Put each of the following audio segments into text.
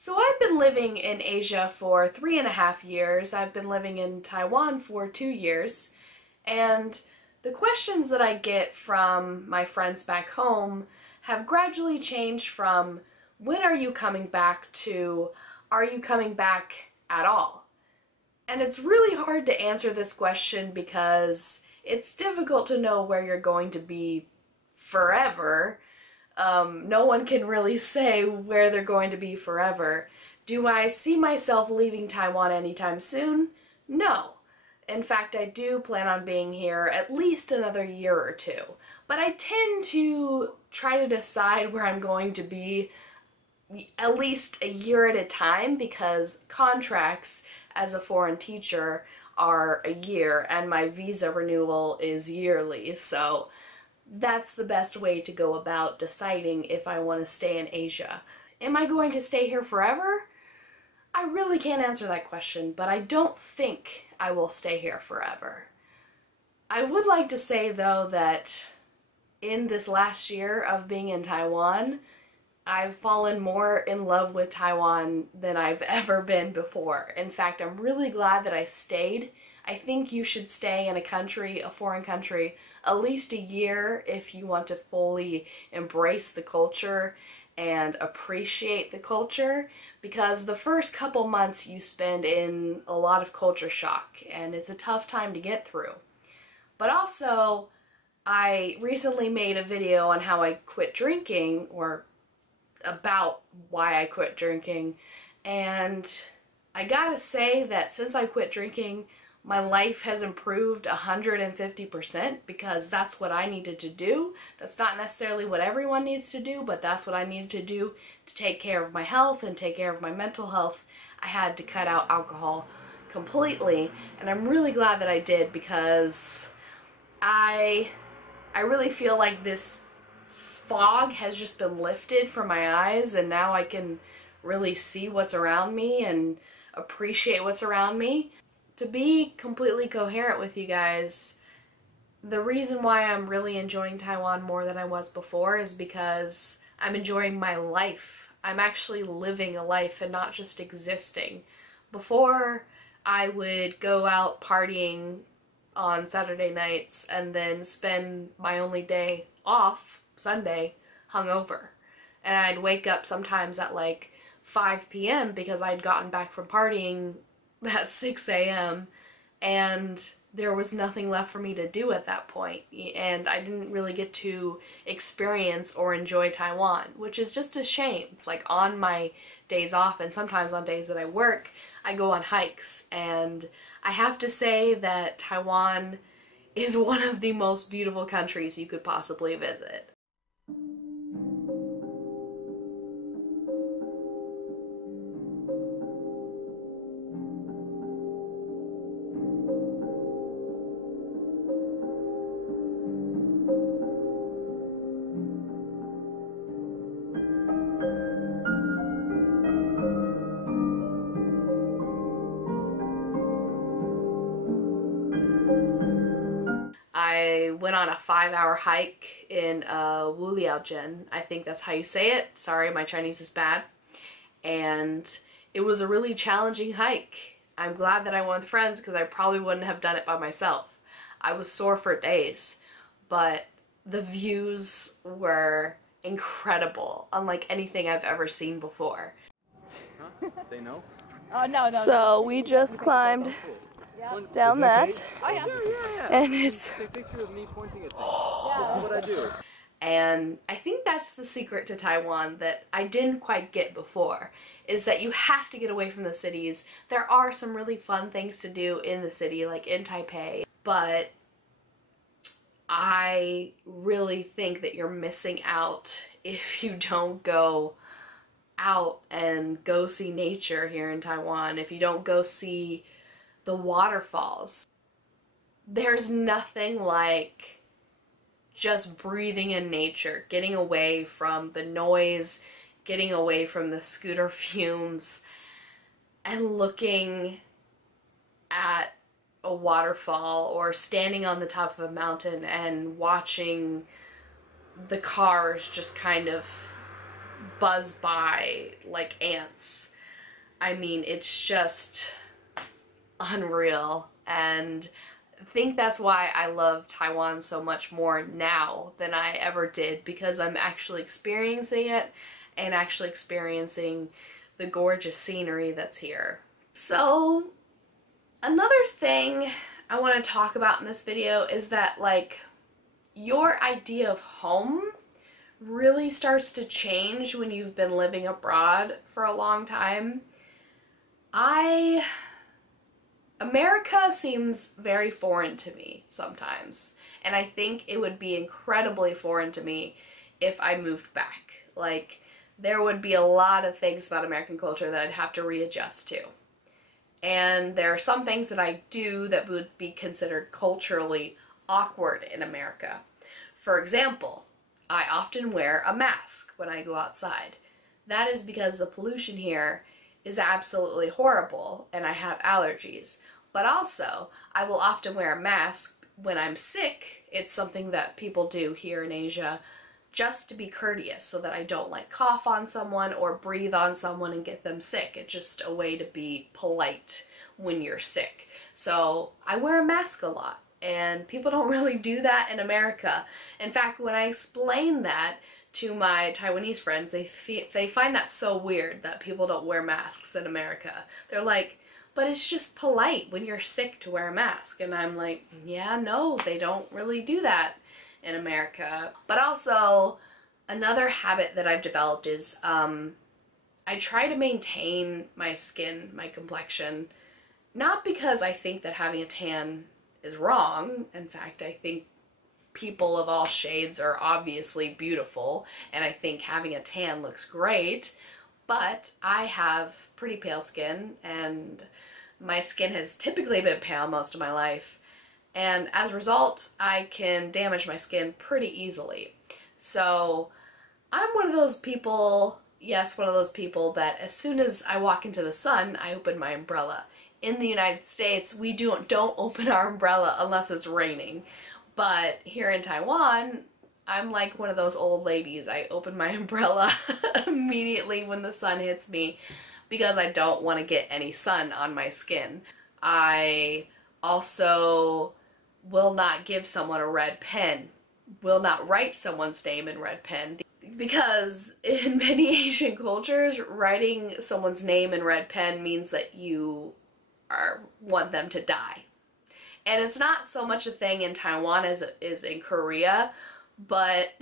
So I've been living in Asia for 3.5 years. I've been living in Taiwan for 2 years. And the questions that I get from my friends back home have gradually changed from, when are you coming back, to, are you coming back at all? And it's really hard to answer this question because it's difficult to know where you're going to be forever. No one can really say where they're going to be forever. Do I see myself leaving Taiwan anytime soon? No. In fact, I do plan on being here at least another year or two. But I tend to try to decide where I'm going to be at least a year at a time, because contracts as a foreign teacher are a year and my visa renewal is yearly. So that's the best way to go about deciding if I want to stay in Asia. Am I going to stay here forever? I really can't answer that question, but I don't think I will stay here forever. I would like to say, though, that in this last year of being in Taiwan, I've fallen more in love with Taiwan than I've ever been before. In fact, I'm really glad that I stayed. I think you should stay in a country, a foreign country, at least a year if you want to fully embrace the culture and appreciate the culture, because the first couple months you spend in a lot of culture shock and it's a tough time to get through. But also, I recently made a video on how I quit drinking, or about why I quit drinking, and I gotta say that since I quit drinking, my life has improved 150%, because that's what I needed to do. That's not necessarily what everyone needs to do, but that's what I needed to do to take care of my health and take care of my mental health. I had to cut out alcohol completely, and I'm really glad that I did, because I really feel like this fog has just been lifted from my eyes, and now I can really see what's around me and appreciate what's around me. To be completely coherent with you guys, the reason why I'm really enjoying Taiwan more than I was before is because I'm enjoying my life. I'm actually living a life and not just existing. Before, I would go out partying on Saturday nights and then spend my only day off, Sunday, hungover. And I'd wake up sometimes at like 5 p.m. because I'd gotten back from partying at 6 a.m. and there was nothing left for me to do at that point, and I didn't really get to experience or enjoy Taiwan, which is just a shame. Like, on my days off and sometimes on days that I work, I go on hikes, and I have to say that Taiwan is one of the most beautiful countries you could possibly visit. I went on a 5-hour hike in Wuliaojin. I think that's how you say it. Sorry, my Chinese is bad. And it was a really challenging hike. I'm glad that I went with friends, because I probably wouldn't have done it by myself. I was sore for days, but the views were incredible, unlike anything I've ever seen before. Huh? They know? No. So we just climbed down that, Oh, yeah. Sure, yeah. and it's Take a picture of me pointing at things. That's what I do. And I think that's the secret to Taiwan that I didn't quite get before, is that you have to get away from the cities. There are some really fun things to do in the city, like in Taipei, but I really think that you're missing out if you don't go out and go see nature here in Taiwan, if you don't go see the waterfalls. There's nothing like just breathing in nature, getting away from the noise, getting away from the scooter fumes, and looking at a waterfall or standing on the top of a mountain and watching the cars just kind of buzz by like ants. I mean, it's just unreal, and I think that's why I love Taiwan so much more now than I ever did, because I'm actually experiencing it and actually experiencing the gorgeous scenery that's here. So another thing I want to talk about in this video is that, like, your idea of home really starts to change when you've been living abroad for a long time. America seems very foreign to me sometimes, and I think it would be incredibly foreign to me if I moved back. Like, there would be a lot of things about American culture that I'd have to readjust to. And there are some things that I do that would be considered culturally awkward in America. For example, I often wear a mask when I go outside. That is because the pollution here is absolutely horrible and I have allergies. But also, I will often wear a mask when I'm sick. It's something that people do here in Asia just to be courteous, so that I don't like cough on someone or breathe on someone and get them sick. It's just a way to be polite when you're sick. So I wear a mask a lot, and people don't really do that in America. In fact, when I explain that to my Taiwanese friends, they find that so weird that people don't wear masks in America. They're like, but it's just polite when you're sick to wear a mask. And I'm like, yeah, no, they don't really do that in America. But also, another habit that I've developed is I try to maintain my skin, my complexion, not because I think that having a tan is wrong. In fact, I think people of all shades are obviously beautiful, and I think having a tan looks great, but I have pretty pale skin, and my skin has typically been pale most of my life, and as a result, I can damage my skin pretty easily. So I'm one of those people, yes, one of those people that as soon as I walk into the sun, I open my umbrella. In the United States, we don't open our umbrella unless it's raining. But here in Taiwan, I'm like one of those old ladies. I open my umbrella immediately when the sun hits me because I don't want to get any sun on my skin. I also will not give someone a red pen, will not write someone's name in red pen, because in many Asian cultures, writing someone's name in red pen means that you want them to die. And it's not so much a thing in Taiwan as it is in Korea, but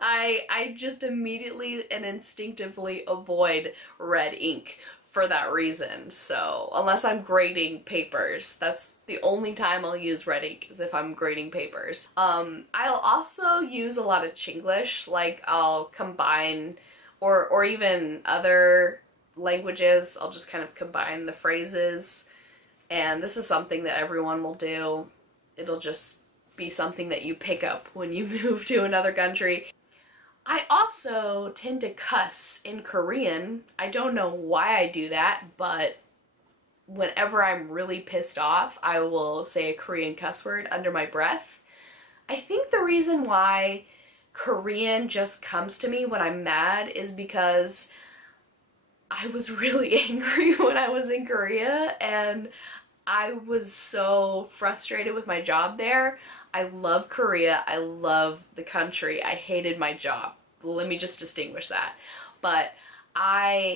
I just immediately and instinctively avoid red ink for that reason. So unless I'm grading papers, that's the only time I'll use red ink, is if I'm grading papers. I'll also use a lot of Chinglish, like I'll combine, or even other languages, I'll just kind of combine the phrases. And this is something that everyone will do. It'll just be something that you pick up when you move to another country. I also tend to cuss in Korean. I don't know why I do that, but whenever I'm really pissed off, I will say a Korean cuss word under my breath. I think the reason why Korean just comes to me when I'm mad is because I was really angry when I was in Korea, and I was so frustrated with my job there. I love Korea. I love the country. I hated my job. Let me just distinguish that. But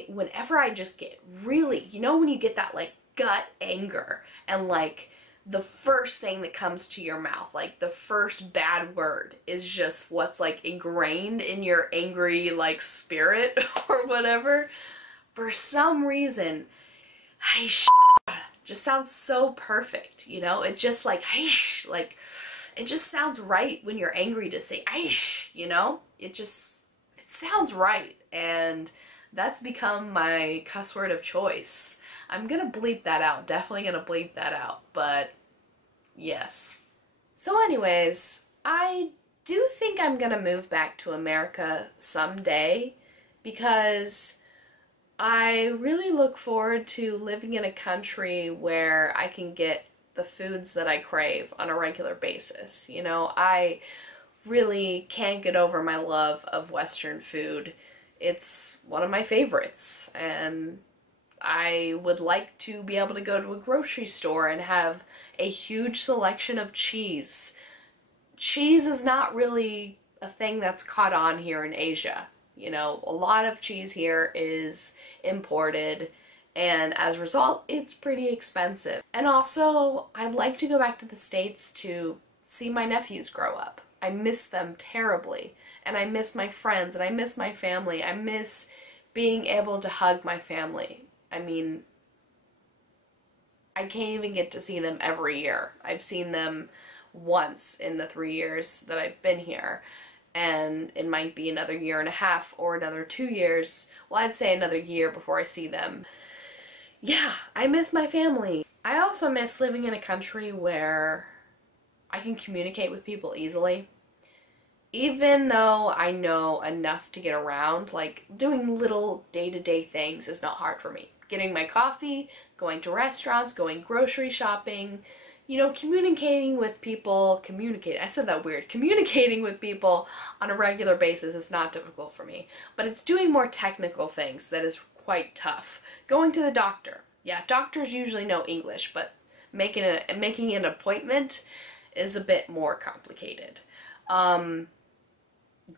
whenever I just get really, you know, when you get that like gut anger, and like the first thing that comes to your mouth, like the first bad word is just what's like ingrained in your angry like spirit or whatever. For some reason, just sounds so perfect, you know? It just like, it just sounds right when you're angry to say, you know? It sounds right, and that's become my cuss word of choice. I'm gonna bleep that out, definitely gonna bleep that out, but yes. So anyways, I do think I'm gonna move back to America someday, because I really look forward to living in a country where I can get the foods that I crave on a regular basis. You know, I really can't get over my love of Western food. It's one of my favorites, and I would like to be able to go to a grocery store and have a huge selection of cheese. Cheese is not really a thing that's caught on here in Asia. You know, a lot of cheese here is imported, and as a result, it's pretty expensive. And also, I'd like to go back to the States to see my nephews grow up. I miss them terribly, and I miss my friends, and I miss my family. I miss being able to hug my family. I mean, I can't even get to see them every year. I've seen them once in the 3 years that I've been here, and it might be another year and a half or another 2 years. Well, I'd say another year before I see them. Yeah, I miss my family. I also miss living in a country where I can communicate with people easily. Even though I know enough to get around, like doing little day-to-day things is not hard for me. Getting my coffee, going to restaurants, going grocery shopping, you know, communicating with people, I said that weird, communicating with people on a regular basis is not difficult for me. But it's doing more technical things that is quite tough. Going to the doctor. Yeah, doctors usually know English, but making an appointment is a bit more complicated.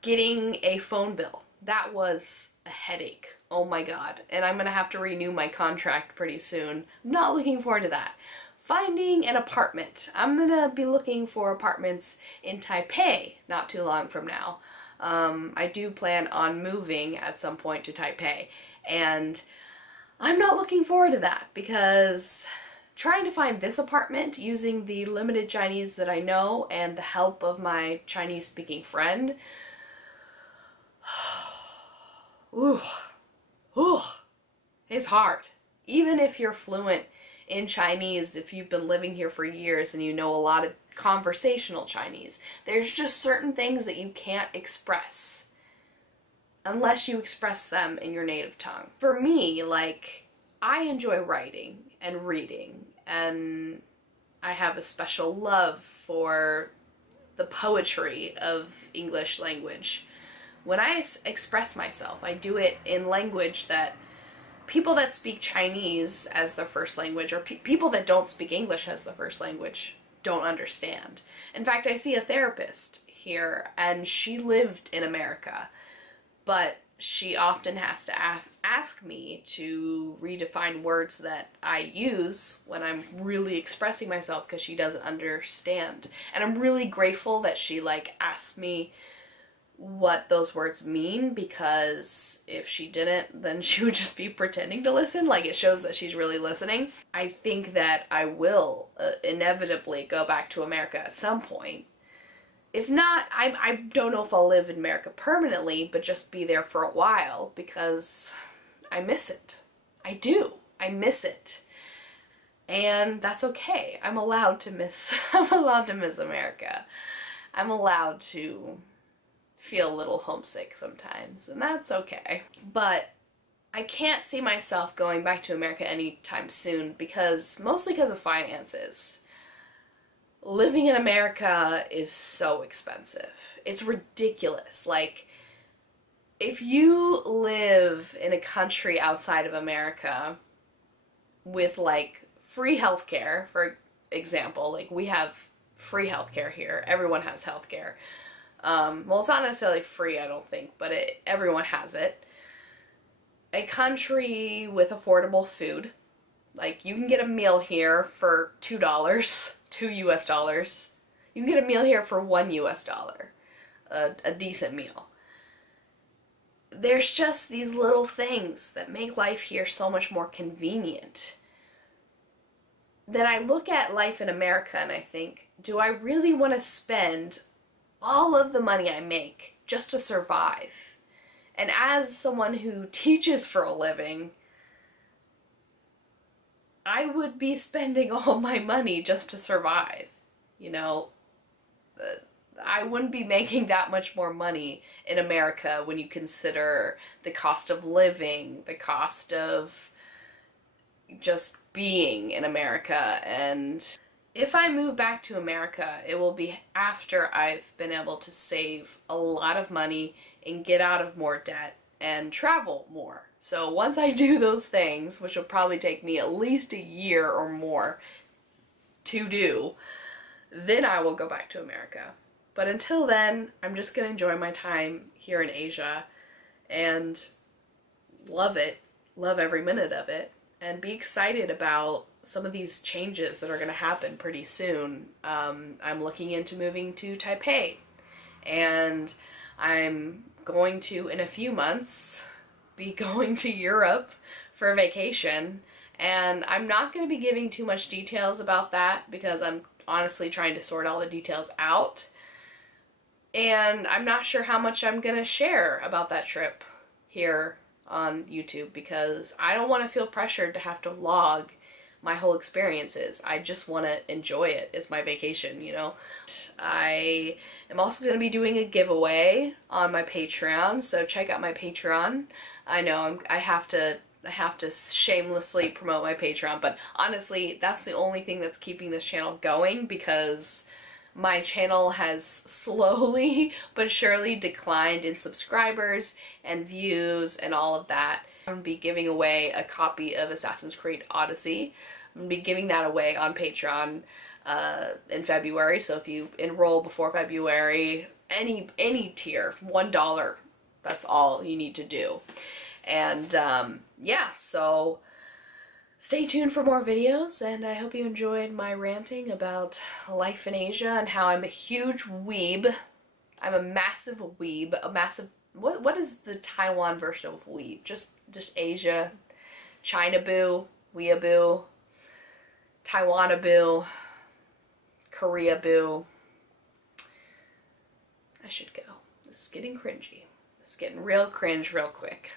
Getting a phone bill. That was a headache. Oh my god. And I'm gonna have to renew my contract pretty soon. I'm not looking forward to that. Finding an apartment. I'm gonna be looking for apartments in Taipei not too long from now. I do plan on moving at some point to Taipei, and I'm not looking forward to that because trying to find this apartment using the limited Chinese that I know and the help of my Chinese speaking friend, ooh, it's hard. Even if you're fluent in Chinese, if you've been living here for years and you know a lot of conversational Chinese, there's just certain things that you can't express unless you express them in your native tongue. For me, like, I enjoy writing and reading, and I have a special love for the poetry of English language. When I express myself, I do it in language that people that speak Chinese as their first language, or people that don't speak English as their first language, don't understand. In fact, I see a therapist here, and she lived in America, but she often has to ask me to redefine words that I use when I'm really expressing myself because she doesn't understand. And I'm really grateful that she, like, asked me what those words mean, because if she didn't, then she would just be pretending to listen. Like, it shows that she's really listening. I think that I will inevitably go back to America at some point. If not, I don't know if I'll live in America permanently, but just be there for a while because I miss it. I do. I miss it. And that's okay. I'm allowed to miss America. I'm allowed to feel a little homesick sometimes, and that's okay. But I can't see myself going back to America anytime soon mostly because of finances. Living in America is so expensive. It's ridiculous. Like, if you live in a country outside of America with, like, free healthcare, for example, like, we have free healthcare here. Everyone has healthcare. Well, it's not necessarily free, I don't think, but everyone has it. A country with affordable food. Like, you can get a meal here for $2. $2 US. You can get a meal here for $1 US. A decent meal. There's just these little things that make life here so much more convenient. Then I look at life in America and I think, do I really want to spend all of the money I make just to survive? And as someone who teaches for a living, I would be spending all my money just to survive. You know, I wouldn't be making that much more money in America when you consider the cost of living, the cost of just being in America, and If I move back to America, it will be after I've been able to save a lot of money and get out of more debt and travel more. So once I do those things, which will probably take me at least a year or more to do, then I will go back to America. But until then, I'm just gonna enjoy my time here in Asia and love it, love every minute of it, and be excited about some of these changes that are gonna happen pretty soon. I'm looking into moving to Taipei, and I'm going to, in a few months, be going to Europe for a vacation, and I'm not going to be giving too much details about that because I'm honestly trying to sort all the details out, and I'm not sure how much I'm going to share about that trip here on YouTube because I don't want to feel pressured to have to vlog my whole experiences. I just want to enjoy it. It's my vacation, you know. I am also going to be doing a giveaway on my Patreon, so check out my Patreon. I know I have to shamelessly promote my Patreon, but honestly, that's the only thing that's keeping this channel going because my channel has slowly but surely declined in subscribers and views and all of that. I'm going to be giving away a copy of Assassin's Creed Odyssey. I'm going to be giving that away on Patreon in February, so if you enroll before February, any tier, $1, that's all you need to do. And yeah, so stay tuned for more videos, and I hope you enjoyed my ranting about life in Asia and how I'm a huge weeb. I'm a massive weeb, a massive... What is the Taiwan version of weeb? Just Asia, China-boo, weeaboo, Taiwan-a-boo, Korea-boo. I should go. This is getting cringy. It's getting real cringe real quick.